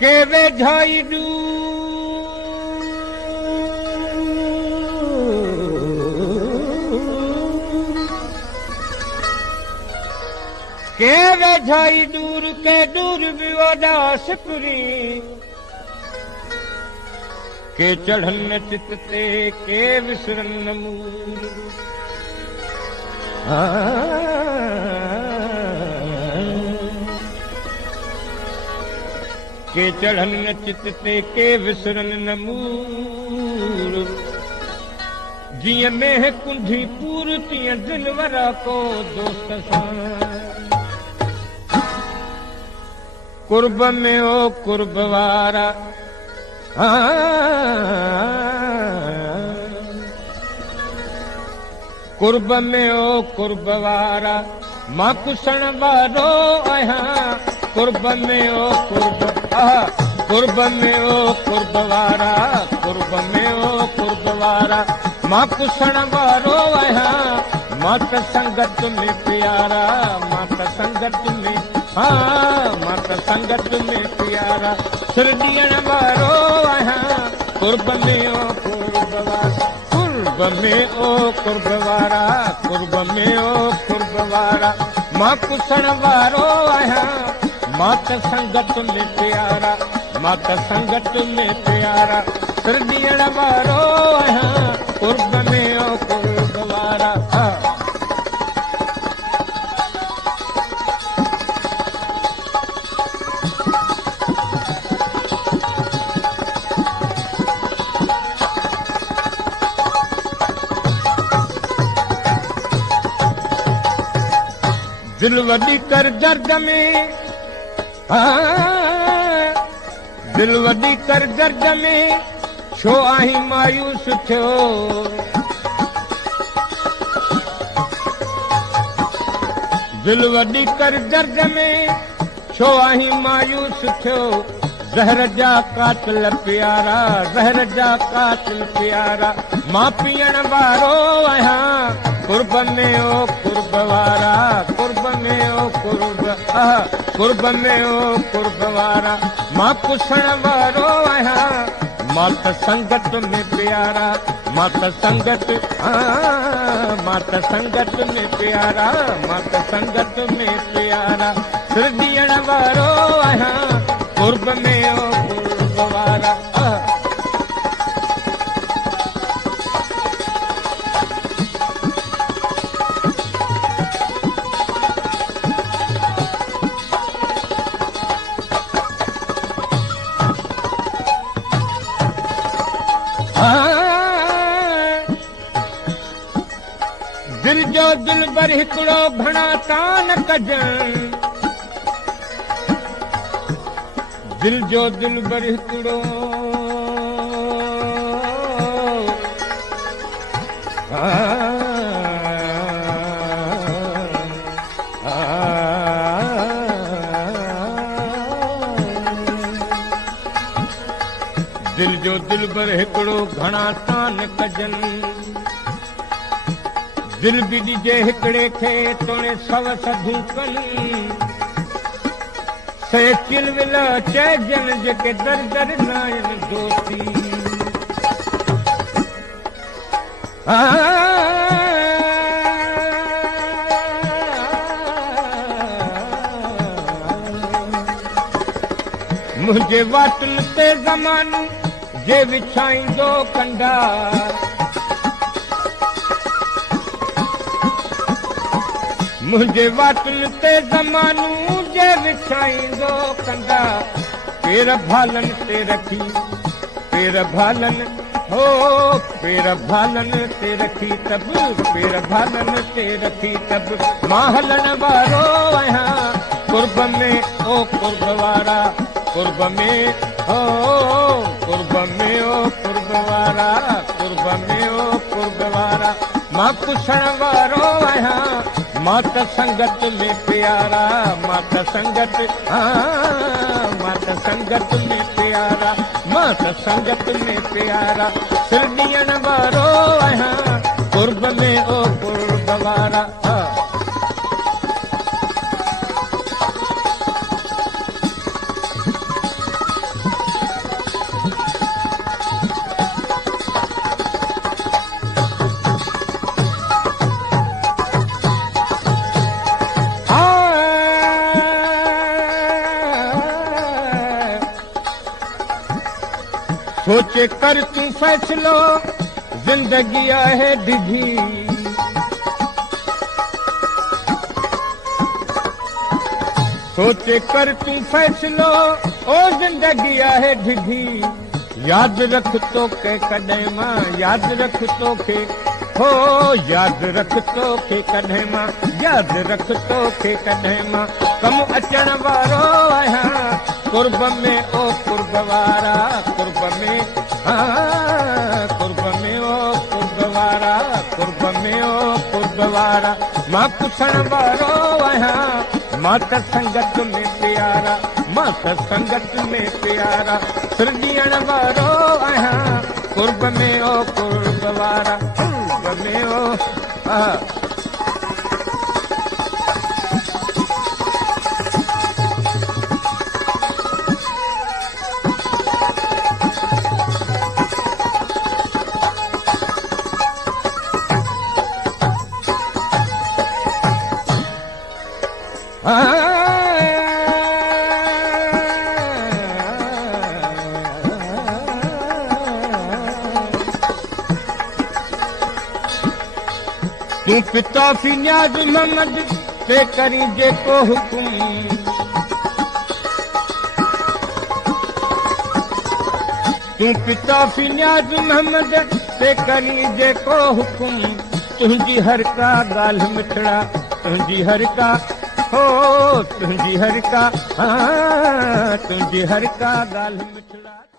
के वेझाई डू के वेझाई दूर के दूर विवादास पुरी के चढ़न चित ते के विसरन मूर के चढ़न चित ते के विसरन नमूर जिय में कुंठी पूर तीअं दिल वरा को दोस्त सां कुर्ब में ओ कुर्ब वारा कुर्ब में ओ कुर्ब वारा मां कुसण वारो आहियां कुर्ब में ओ कुर्ब कुर्ब में ओ कुर्ब वारा कुर्ब में ओ कुर्ब वारा मां कुसण वारो आहियां मात संगत में प्यारा मात संगत में मात संगत में प्यारा सिर ॾियण वारो आहियां कुर्ब में ओ कुर्ब वारा कुर्ब में ओ कुर्ब वारा कुर्ब में ओ कुर्ब वारा मां कुसण वारो आहियां मात संगत में प्यारा मात संगत में प्यारा सिर ॾियण वारो आहियां कुर्ब में ओ कुर्ब वारा दिल वॾी कर दर्द में दिल वॾी कर दर्द में छो आहीं मायूस थियो दिल वॾी कर दर्द में छो आहीं मायूस थियो ज़हर जा कातिल प्यारा ज़हर जा कातिल प्यारा मां पीअण वारो आहियां कुर्ब में ओ कुर्ब वारा कुर्ब में ओ कुर्ब कुर्ब में ओ कुर्ब वारा मां कुसण वारो आहियां मात संगत में प्यारा मात संगत मात संगत में प्यारा मात संगत में प्यारा सिर ॾियण वारो आहियां कुर्ब में ओ कुर्ब वारा दिल जो दिल बर हिकिड़ो घणा तान कजन दिल जो दिल बर हिकिड़ो दिल जो दिल बर हिकिड़ो घणा तान कजन दिल भी ॾिजे हिकिड़े खे तोणे सव सधूं कनि से चिलविल चइजनि जेके दर दर न आहिनि दोस्ती मुंहिंजे वाटुनि ते ज़मानू जे विछाईंदो कंडा मुंहिंजे वाटुनि ते ज़मानू जे विछाईंदो कंदा पेर भालनि ते रखी पेर भालनि हो पेर भालनि ते रखी तब पेर भालनि ते रखी तब मां हलण वारो आहियां कुर्ब में ओ कुर्ब वारा कुर्ब में हो कुर्ब में ओ कुर्ब वारा कुर्ब में ओ कुर्ब वारा मां पुछण वारो आहियां मात संगत में प्यारा मात संगत मात संगत में प्यारा मात संगत में प्यारा सिर ॾियण वारो आहियां कुर्ब में ओ कुर्ब वारा सोचे कर तू फैसलो जिंदगी है डिघी सोचे कर तू फैसलो ओ जिंदगी है डिघी याद रख तो के कॾहिं मां याद रख तो के हो याद रख तो के कॾहिं मां याद रख तो के कॾहिं मां कम अचण वारो आहियां कुर्ब में ओ कुर्ब वारा कुर्ब में कुर्ब में ओ कुर्ब वारा कुर्ब में ओ कुर्ब वारा मां पुछण वारो आहियां मात संगत में प्यारा मात संगत में प्यारा सिर ॾियण वारो आहियां कुर्ब में ओ कुर्ब वारा कुर्ब में ओ तू पिता फी न्याज मोहम्मद ते करी जेको हुकुम तू पिता फी न्याज मोहम्मद ते करी जेको हुकुम तुंहिंजी हर का ॻाल्हि मिठड़ा तुंहिंजी हर का हो तुंहिंजी हर का तुंहिंजी हर का ॻाल्हि मिठड़ा